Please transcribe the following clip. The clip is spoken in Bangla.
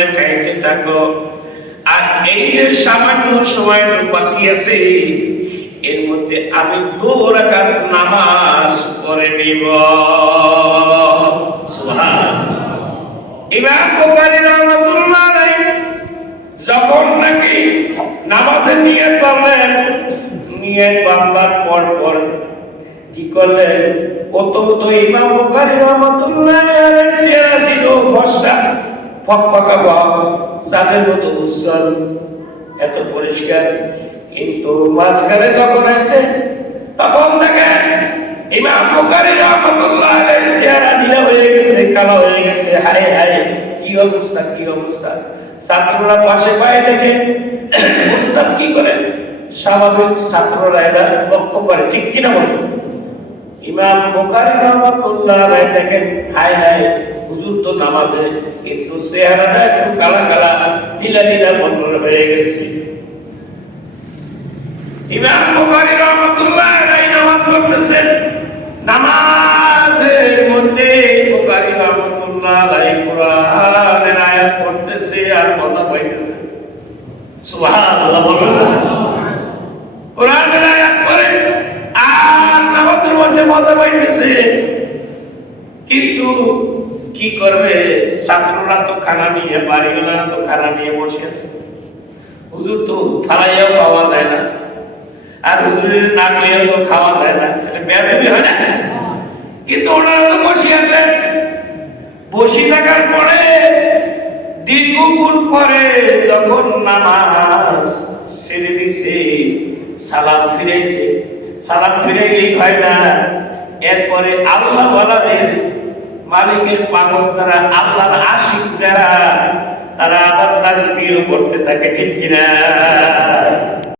মনে খাইতে থাকো। আর এই যে সামান্য সময় বাকি আছে, এর মধ্যে আমি 2 রাকাত নামাজ পড়ে নিব। সুবহানাল্লাহ। ইমাম বুখারী রাহমাতুল্লাহ আলাইহি যখন নাকি নামাজের নিয়ত করলেন, নিয়ত বান্দার পর কি করলেন, কত ইমাম বুখারী রাহমাতুল্লাহ আলাইহি চেহারা ছিল ফর্সা, ফকফকা ভাব, চাঁদের মতো উজ্জ্বল, এত পরিষ্কার। কিন্তু মাঝখানে যখন আসে তখন দেখেন ইমাম বুখারী রাহমাতুল্লাহ আলাইহি চেহারা নীলা হয়ে গেছে, কালো হয়ে গেছে। হায় হায়, কি অবস্থা, কি অবস্থা! ছাত্ররা পাশে পায়ে দেখে উস্তাদ কি করে, স্বাভাবিক ছাত্ররা এটা লক্ষ্য করে, ঠিক কিনা বলে? ইমাম বুখারী রাহমাতুল্লাহ আলাইহি দেখেন, হায় হায়, হুজুর তো নামাজে, কিন্তু চেহারাটা একটু কালা কালা, নীলা নীলা বর্ণ হয়ে গেছে। ইমাম বুখারী রাহমাতুল্লাহ আলাইহি নামাজ পড়তেছেন, নামাজের মধ্যে বুখারী রাহমাতুল্লাহ আলাইহি কোরআনের আয়াত পড়তেছে আর মজা পাইতেছে। সুবহানাল্লাহ বলুন। কোরআনের আয়াত পড়ে আর নামাজের মধ্যে মজা পাইতেছে। কিন্তু কি করবে, ছাত্ররা তো খানা নিয়ে, বাড়িওয়ালা তো খানা নিয়ে বসে আছে। হুজুর তো ফালাইয়াও পাওয়া যায় না, আর হুজুরের না খেয়েও তো খাওয়া যায় না, ব্যাপারই হয় না। কিন্তু ওনারা তো বসে আছে। বসে থাকার পরে দীর্ঘক্ষণ পরে যখন নামাজ ছেড়ে দিছে, সালাম ফিরেছে, সালাম ফিরে গেই হয় না। এরপরে আল্লাহ ওয়ালাদের, মালিকের পাগল যারা, আল্লাহর আশিক যারা, তারা আবার তাসবিহ করতে থাকে, ঠিক কিনা?